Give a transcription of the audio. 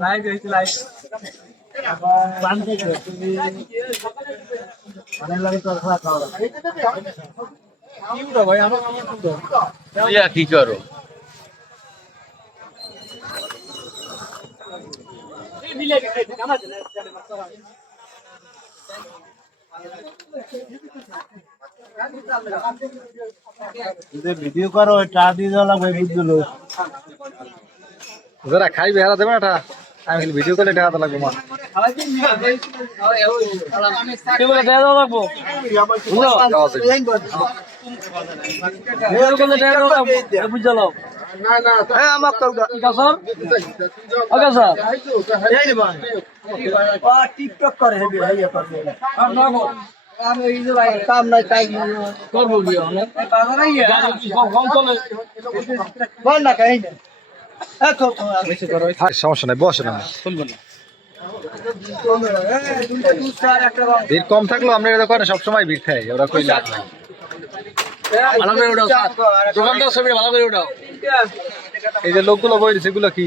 Live হয়েছে live তো ইয়া কি করো? ভিডিও করো টা দিয়ে দেওয়া লাগবে বুঝলো যারা খাইবে হারা দেবে না আমি খালি ভিডিও করলে টাকা লাগবে মা হ্যাঁ টিকটক করে হেবি হেবি করবে আর না গো আমি এই যে ভাই কাম নাই কাজ করব কি অনেক কম চলে বল না কাই না এত সমস্যা নাই বসে না ভিড় কম থাকলেও আমরা এটা করে সবসময় ভিড় খাই ওরা কই লাভ নাই। ভালো করে উঠাও দোকানদার ছবি ভালো করে উঠাও। এই যে লোকগুলো বই সেগুলো কি?